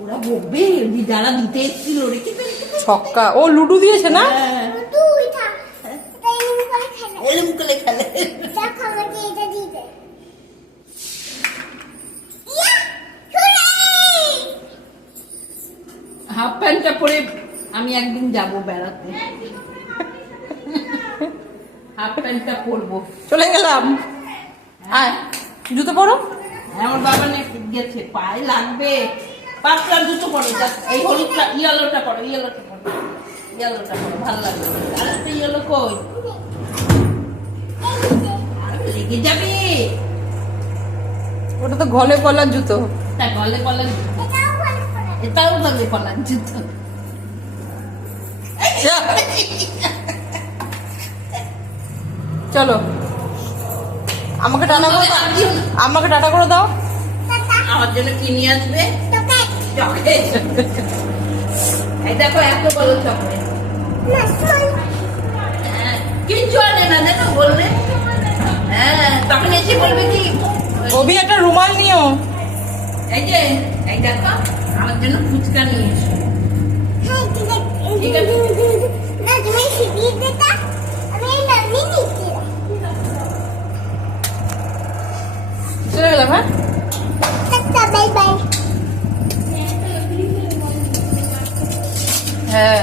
ওরা বকবে যারা দিতে এসেছিল রেখে ছক্কা। ও লুডু দিয়েছে না? এরম করে খেলে। হাফ প্যান্টটা পরে আমি একদিন যাব বেড়াতে, হাফ প্যান্টটা পরবো। চলে গেলাম। আয় জুতো পরো। আমার বাবা গেছে, পায়ে লাগবে। পাতলা জুতো পরো, এই হলুদটা, ইয়েলোটা পরো, ইয়েলোটা পরো, ইয়েলোটা পরো, ভালো লাগবে। আর একটা ইয়েলো কই? লেগে যাবে। ওটা তো গলে পলার জুতো। তা গলে পলার জুতো, এটাও গলে পলার জুতো। চলো আমাকে টাটা করে দাও, আমাকে টাটা করে দাও। আমার জন্য কি নিয়ে আসবে? চকলেট। এই দেখো এত বড় চকলেট। কিচ্ছু আনে না, দেখো বললে। হ্যাঁ, তখন এসে বলবে কি অভি একটা রুমাল নিও। এই যে, এই দেখো আমার জন্য ফুচকা নিয়ে এসো। ঠিক আছে। চলে গেলাম। হ্যাঁ হ্যাঁ।